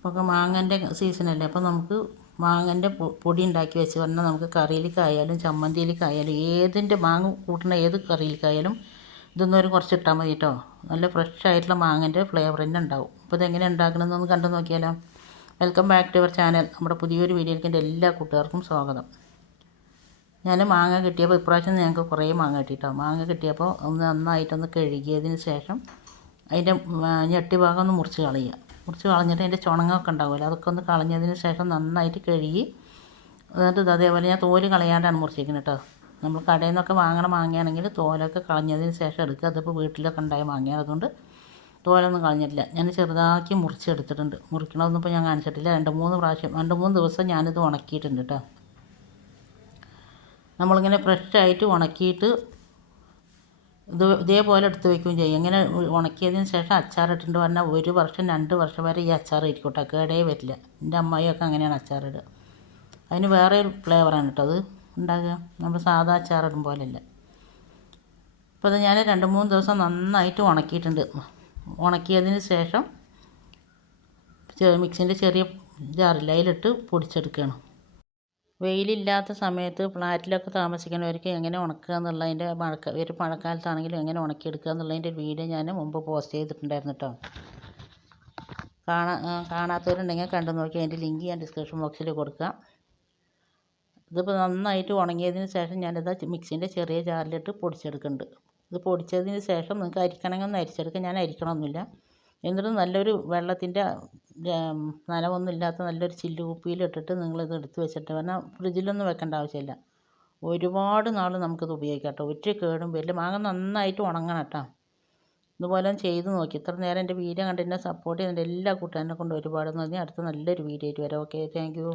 ഇപ്പോൾ മാങ്ങൻ്റെ സീസണല്ലേ, അപ്പോൾ നമുക്ക് മാങ്ങൻ്റെ പൊടി ഉണ്ടാക്കി വെച്ച് പറഞ്ഞാൽ നമുക്ക് കറിയിലേക്കായാലും ചമ്മന്തിയിലേക്കായാലും ഏതിൻ്റെ മാങ്ങ കൂട്ടുന്ന ഏത് കറിയിലേക്കായാലും ഇതൊന്നും ഒരു കുറച്ച് ഇട്ടാൽ മതി കേട്ടോ. നല്ല ഫ്രഷ് ആയിട്ടുള്ള മാങ്ങൻ്റെ ഫ്ലേവർ തന്നെ ഉണ്ടാവും. അപ്പോൾ ഇതെങ്ങനെ ഉണ്ടാക്കണമെന്നൊന്ന് കണ്ടു നോക്കിയാലോ. Welcome back to our channel. നമ്മുടെ പുതിയൊരു വീഡിയോയിലേക്ക് എൻ്റെ എല്ലാ കൂട്ടുകാർക്കും സ്വാഗതം. ഞാൻ മാങ്ങ കിട്ടിയപ്പോൾ ഇപ്രാവശ്യം ഞങ്ങൾക്ക് കുറേ മാങ്ങ കിട്ടിയിട്ടോ. മാങ്ങ കിട്ടിയപ്പോൾ ഒന്ന് നന്നായിട്ടൊന്ന് കഴുകിയതിന് ശേഷം അതിൻ്റെ ഞെട്ടി ഭാഗം ഒന്ന് മുറിച്ച് കളയുക. മുറിച്ച് കളഞ്ഞിട്ട് അതിൻ്റെ ചുണങ്ങൊക്കെ ഉണ്ടാവുമല്ലോ, അതൊക്കെ ഒന്ന് കളഞ്ഞതിന് ശേഷം നന്നായിട്ട് കഴുകി എന്നിട്ട് അതേപോലെ ഞാൻ തോല് കളയാണ്ടാണ് മുറിച്ചിരിക്കുന്നത് കേട്ടോ. നമ്മൾ കടയിൽ നിന്നൊക്കെ വാങ്ങണ മാങ്ങയാണെങ്കിൽ തോലൊക്കെ കളഞ്ഞതിന് ശേഷം എടുക്കുക. അതിപ്പോൾ വീട്ടിലൊക്കെ ഉണ്ടായ മാങ്ങയാണ്, അതുകൊണ്ട് തോലൊന്നും കളഞ്ഞിട്ടില്ല. ഞാൻ ചെറുതാക്കി മുറിച്ചെടുത്തിട്ടുണ്ട്. മുറിക്കണമൊന്നും ഇപ്പോൾ ഞാൻ കാണിച്ചിട്ടില്ല. 2-3 ദിവസം ഞാനിത് ഉണക്കിയിട്ടുണ്ട് കേട്ടോ. നമ്മളിങ്ങനെ ഫ്രഷായിട്ട് ഉണക്കിയിട്ട് ഇതേപോലെ എടുത്ത് വയ്ക്കുകയും ചെയ്യും. ഇങ്ങനെ ഉണക്കിയതിന് ശേഷം അച്ചാറിട്ടുണ്ട് പറഞ്ഞാൽ 1 വർഷം 2 വർഷം വരെ ഈ അച്ചാർ ഇരിക്കും കേട്ടോ, കേടേ വരില്ല. എൻ്റെ അമ്മായിയൊക്കെ അങ്ങനെയാണ് അച്ചാറിടുക. അതിന് വേറെ ഒരു ഫ്ലേവറാണ് കേട്ടോ അത് ഉണ്ടാകുക, നമ്മൾ സാധാ അച്ചാറിടും പോലെയല്ല. അപ്പോൾ അത് ഞാൻ 2-3 ദിവസം നന്നായിട്ട് ഉണക്കിയിട്ടുണ്ട്. ഉണക്കിയതിന് ശേഷം മിക്സിൻ്റെ ചെറിയ ജാറില്ല, അതിലിട്ട് പൊടിച്ചെടുക്കുകയാണ്. വെയിലില്ലാത്ത സമയത്ത് ഫ്ലാറ്റിലൊക്കെ താമസിക്കുന്നവർക്ക് എങ്ങനെ ഉണക്കുക എന്നുള്ളതിൻ്റെ ഒരു മഴക്കാലത്താണെങ്കിലും എങ്ങനെ ഉണക്കിയെടുക്കുക എന്നുള്ളതിൻ്റെ ഒരു വീഡിയോ ഞാൻ മുമ്പ് പോസ്റ്റ് ചെയ്തിട്ടുണ്ടായിരുന്നു കേട്ടോ. കാണാത്തവരുണ്ടെങ്കിൽ കണ്ടു നോക്കി. അതിൻ്റെ ലിങ്ക് ഞാൻ ഡിസ്ക്രിപ്ഷൻ ബോക്സിൽ കൊടുക്കാം. ഇതിപ്പോൾ നന്നായിട്ട് ഉണങ്ങിയതിന് ശേഷം ഞാനിത് മിക്സിൻ്റെ ചെറിയ ജാറിലിട്ട് പൊടിച്ചെടുക്കുന്നുണ്ട്. ഇത് പൊടിച്ചതിന് ശേഷം നിങ്ങൾക്ക് അരിക്കണമെങ്കിൽ ഒന്ന് അരിച്ചെടുക്കാം. ഞാൻ അരിക്കണമൊന്നുമില്ല. എന്നിട്ട് നല്ലൊരു വെള്ളത്തിൻ്റെ നനവൊന്നും ഇല്ലാത്ത നല്ലൊരു ചില്ല് കുപ്പിയിലിട്ടിട്ട് നിങ്ങളിത് എടുത്ത് വെച്ചിട്ട് പറഞ്ഞാൽ ഫ്രിഡ്ജിലൊന്നും വെക്കേണ്ട ആവശ്യമില്ല. ഒരുപാട് നാൾ നമുക്കിത് ഉപയോഗിക്കാം കേട്ടോ. ഒരു കേടും വരില്ല. മാങ്ങ നന്നായിട്ട് ഉണങ്ങണം കേട്ടോ. ഇതുപോലെ ചെയ്ത് നോക്കി. ഇത്ര നേരം എൻ്റെ വീഡിയോ കണ്ട് എന്നെ സപ്പോർട്ട് ചെയ്യുന്ന എല്ലാ കൂട്ടുകാരനെ കൊണ്ട് ഒരുപാട് നന്ദി. അടുത്ത നല്ലൊരു വീഡിയോ ആയിട്ട് വരാം. Okay, thank you.